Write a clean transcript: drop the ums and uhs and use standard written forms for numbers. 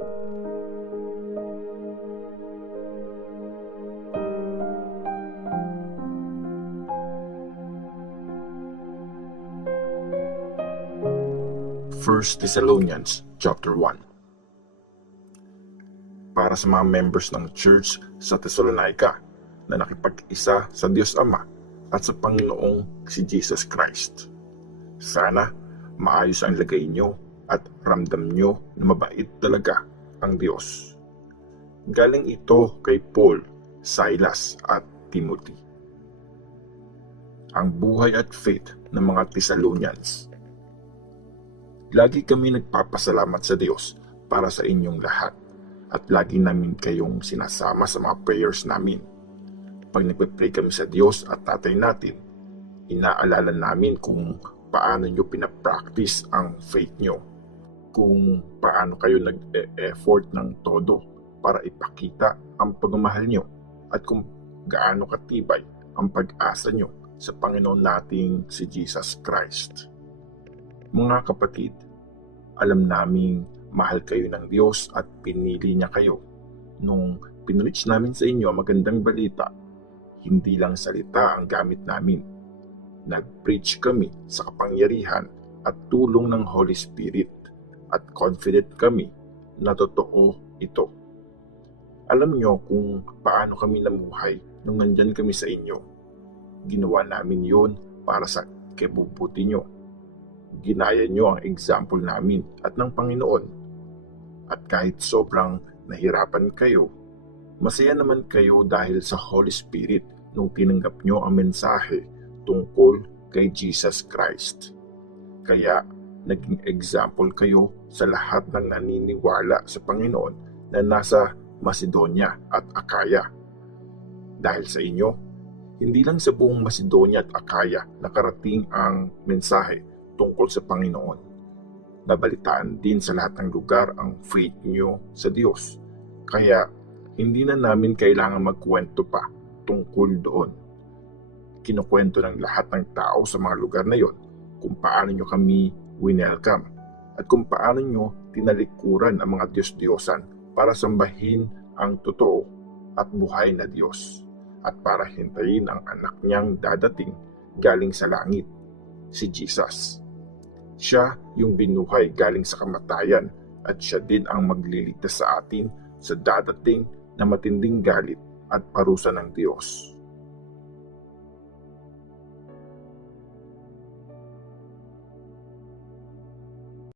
First Thessalonians chapter 1. Para sa mga members ng church sa Thessalonica na nakipag-isa sa Diyos Ama at sa Panginoong si Jesus Christ. Sana maayos ang lagay nyo at ramdam nyo na mabait talaga ang Diyos. Galing ito kay Paul, Silas at Timothy. Ang buhay at faith ng mga Thessalonians. Lagi kami nagpapasalamat sa Diyos para sa inyong lahat at lagi namin kayong sinasama sa mga prayers namin. Pag nagpe-pray kami sa Diyos at Tatay natin, inaalala namin kung paano nyo pinapractice ang faith nyo, kung paano kayo nag-e-effort ng todo para ipakita ang pagmamahal nyo at kung gaano katibay ang pag-asa nyo sa Panginoon nating si Jesus Christ. Mga kapatid, alam naming mahal kayo ng Diyos at pinili niya kayo. Nung pinreach namin sa inyo ang magandang balita, hindi lang salita ang gamit namin. Nag-preach kami sa kapangyarihan at tulong ng Holy Spirit at confident kami na totoo ito. Alam niyo kung paano kami namuhay nung nandyan kami sa inyo. Ginawa namin yun para sa kabubuti nyo. Ginaya nyo ang example namin at ng Panginoon. At kahit sobrang nahirapan kayo, masaya naman kayo dahil sa Holy Spirit nung tinanggap nyo ang mensahe tungkol kay Jesus Christ. Kaya naging example kayo sa lahat ng naniniwala sa Panginoon na nasa Macedonia at Akaya. Dahil sa inyo, hindi lang sa buong Macedonia at Akaya nakarating ang mensahe tungkol sa Panginoon. Nabalitaan din sa lahat ng lugar ang faith nyo sa Diyos. Kaya hindi na namin kailangan magkwento pa tungkol doon. Kinukwento ng lahat ng tao sa mga lugar na yon kung paano nyo kami winelcome at kung paano nyo tinalikuran ang mga Diyos-Diyosan para sambahin ang totoo at buhay na Diyos at para hintayin ang anak niyang dadating galing sa langit, si Jesus. Siya yung binuhay galing sa kamatayan at siya din ang magliligtas sa atin sa dadating na matinding galit at parusa ng Diyos.